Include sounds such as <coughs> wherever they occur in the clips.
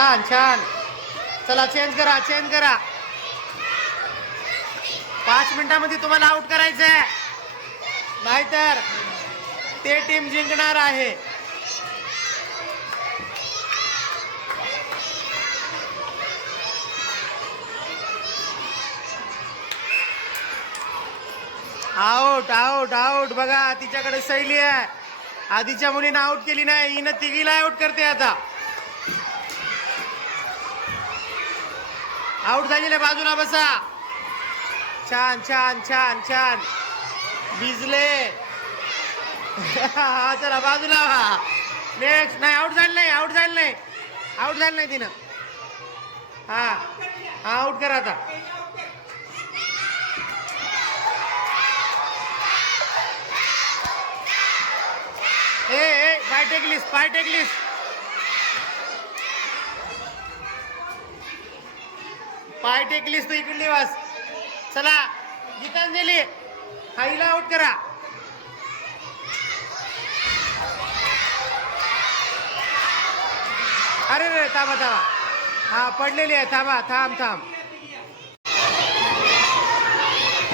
छान छान. चला चेंज करा चेंज करा. पाच मिनिटामध्ये तुम्हाला आउट करायचं आहे नाहीतर ते टीम जिंकणार आहे. आउट आउट आउट बघा तिच्याकडे शैली आहे. आधीच्या मुलीनं आउट केली नाही. हिनं तिघीला आउट करते आता. आउट झालेल्या बाजूला बसा. छान छान छान छान. भिजले. <laughs> चला बाजूला व्हा नेक्स्ट नाही आउट झालं नाही आउट झालं नाही. आउट झालं नाही तिनं. हा हा आउट करा आता. ए ए पाय टेकलीस पाय टेकलीस. पाय टेकलीस तू इकडली बस. चला गीतांजली हाईला आउट करा. अरे रे थांबा थांबा. हा पडलेली आहे. थांबा थांब थांब.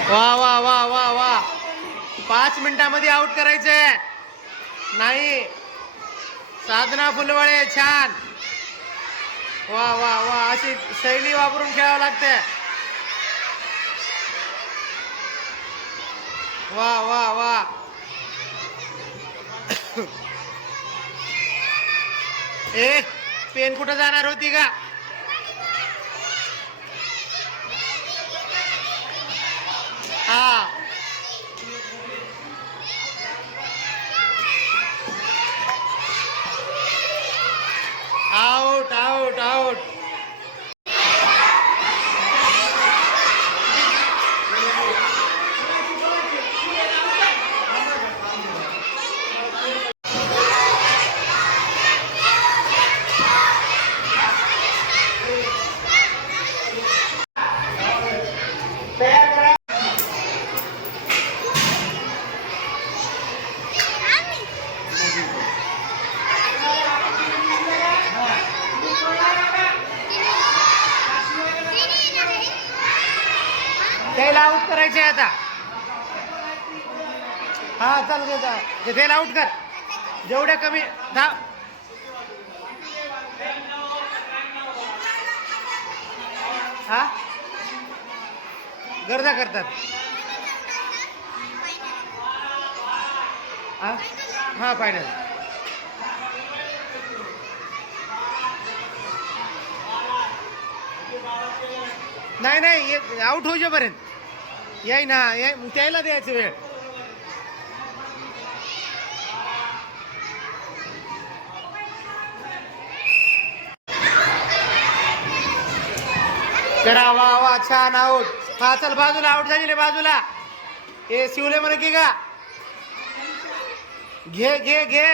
वा वा वा वा वा. पाच मिनिटामध्ये आउट करायचंय. नाही. साधना फुलवळे छान. वा वा वा. अशी शैली वापरून खेळावं लागते. वा वा वा. <coughs> ए पेन कुठं जाणार होती का हा आउट आउट आउट त्याला आउट करायचे आता हा चल घे जा. ते त्याला आउट कर. जेवढ्या कमी दहा हा? गर्दा करतात. हा? फायनल नाही नाही आउट होईपर्यंत. येई ना याय मग त्याला द्यायचं वेळ. करा वा वा छान आऊट हा चल बाजूला आऊट झाली रे बाजूला. ए शिवले म्हणे की का घे घे घे.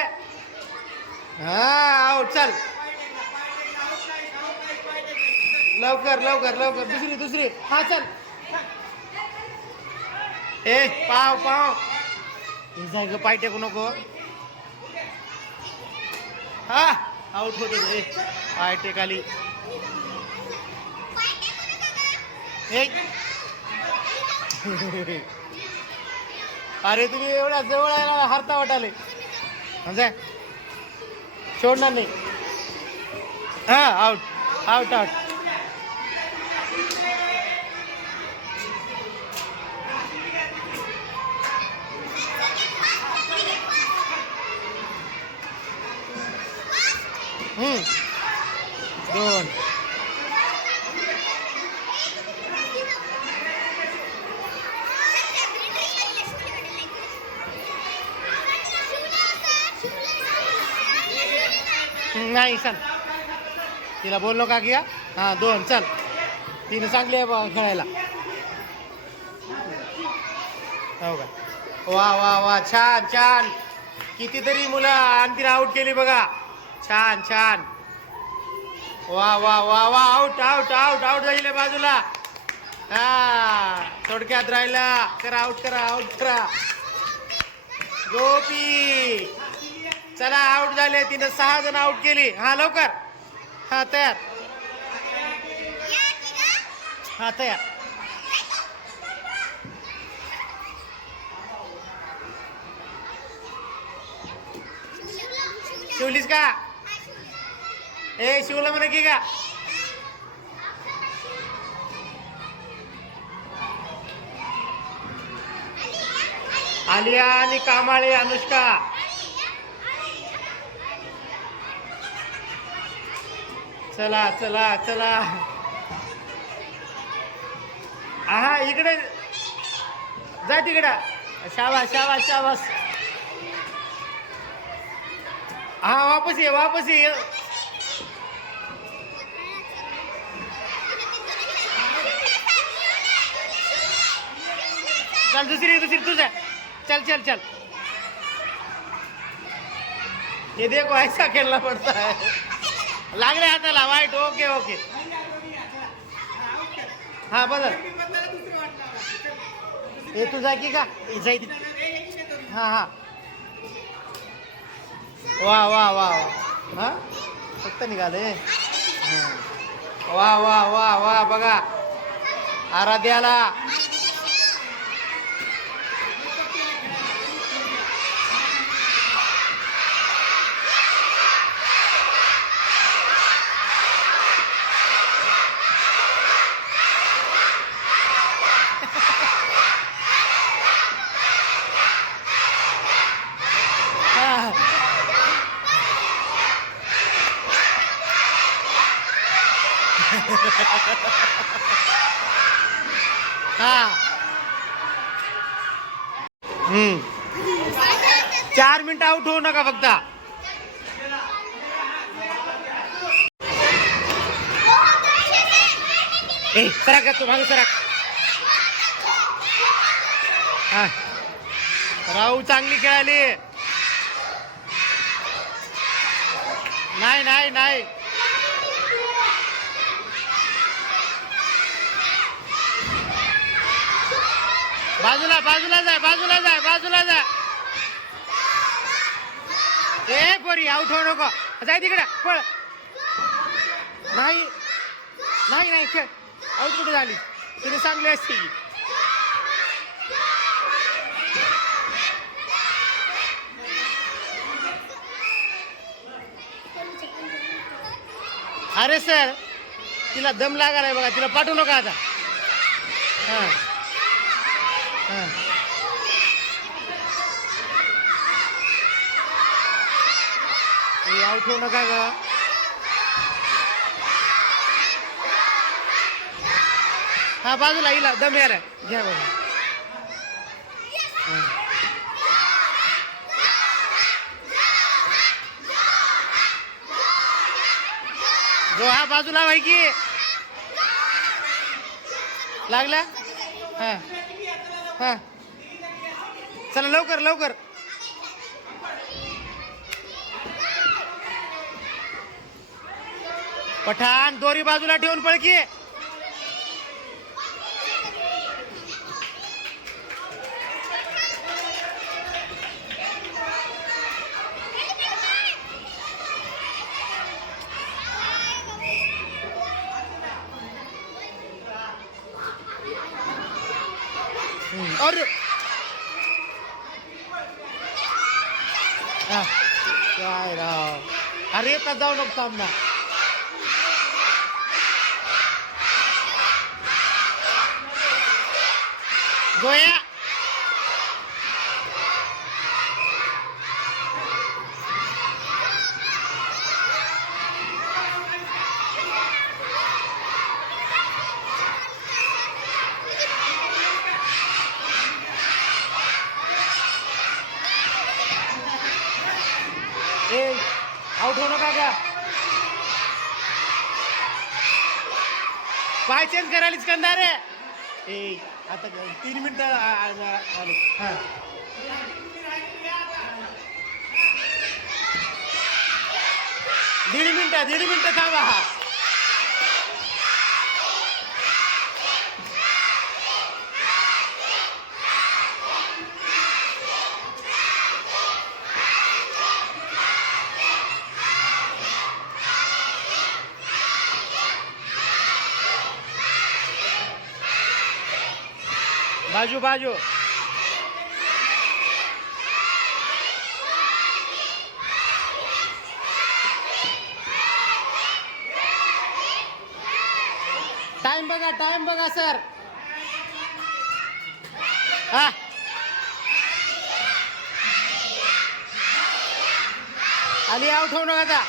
हा आऊट चल. लवकर लवकर लवकर. दुसरी दुसरी. हा चल. ए पाव पाव. जाग पाय टेकू नको. हा आऊट होतो पाय टेकाली अरे तुम्ही एवढ्या जवळ यायला हरता वाटाले. म्हणजे? सोडणार नाही. हा आउट आउट आउट हम्म दोन हम्म, नाही चल. तिला बोललो का घ्या हा दोन चल. तिने चांगली आहे खेळायला. हो का? वा वा वा छान छान. कितीतरी मुलं आणखीन आउट केली बघा. छान छान. वा वा वा वा आउट आउट आउट आउट जाईल बाजूला. हा थोडक्यात राहिला. करा आउट करा आउट करा. गोपी! चला आउट झाले. तिनं सहा जण आउट केली. हा लवकर. हा तयार. हा तयार. शिवलीस का? ए शिवला म्हणा की का आलिया आणि कामाळे अनुष्का. चला चला चला. हा इकडे. जा तिकडं. शाबास शाबास शाबास. हा वापस ये वापस ये. चल दुसरी दुसरी तुझ्या चल चल चल. ये देखो ऐसा खेलना पड़ता है. लागले हाताला वाईट ओके ओके. हा बदल हे तुझा की का? जाई हा हा. वा वा वा वा. हा? फक्त निघाले. वा वा वा वा बघा. आराध्याला हा. हा हम्म चार मिनिट आउट होऊ नका फक्त. ए सरक तू मागू सरक हा. राहू चांगली खेळाली. नाही नाही नाही. बाजूला बाजूला जाय बाजूला जाय बाजूला जाय ए पोरी आउट होऊ नको. जाय तिकडे पळ. नाही नाही नाही खेळ. आऊट कुठे झाली? तिने चांगली असते. की अरे सर तिला दम लागायला बघा तिला पाठवू नका आता. हां. हां. आउट नका ग? हा बाजूला इला दम यार घ्या बघा जो हा बाजूला भाई की. लागला? हा. हा. चला लवकर लवकर. पठाण दोरी बाजूला ठेवून पळकी. अरे. काय राव. अरे का जाऊ नको सामना गोया ए आउट नका का पाय चेंज करायला रे ए आता तीन मिनिटं आलो. हां. दीड मिनिटं दीड मिनिटं थांबा. हा बाजू बाजू. टाइम बघा टाइम बघा सर हा. आली आउट होऊ नका आता.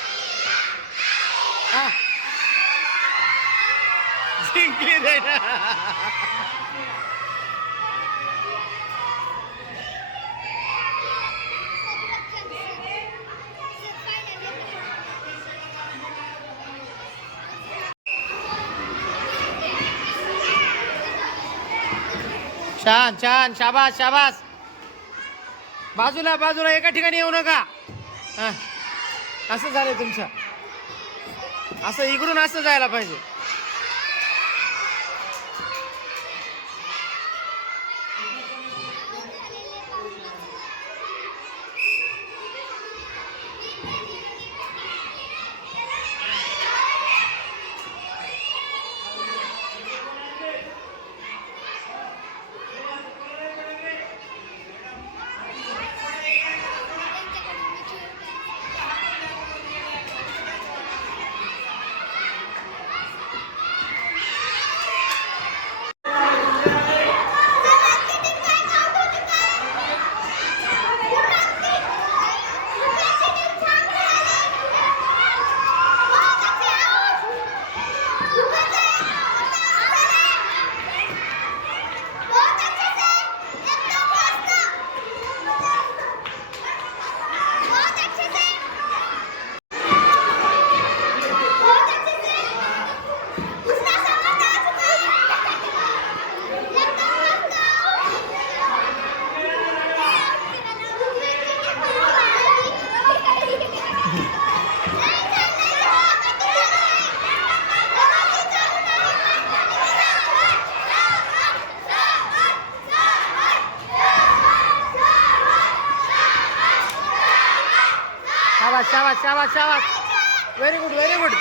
हा. जिंकली छान छान शाबास शाबास. बाजूला बाजूला एका ठिकाणी येऊ नका. असं झालं तुमचं. असं इकडून असं जायला पाहिजे. शाबास शाबास शाबास शाबास व्हेरी गुड व्हेरी गुड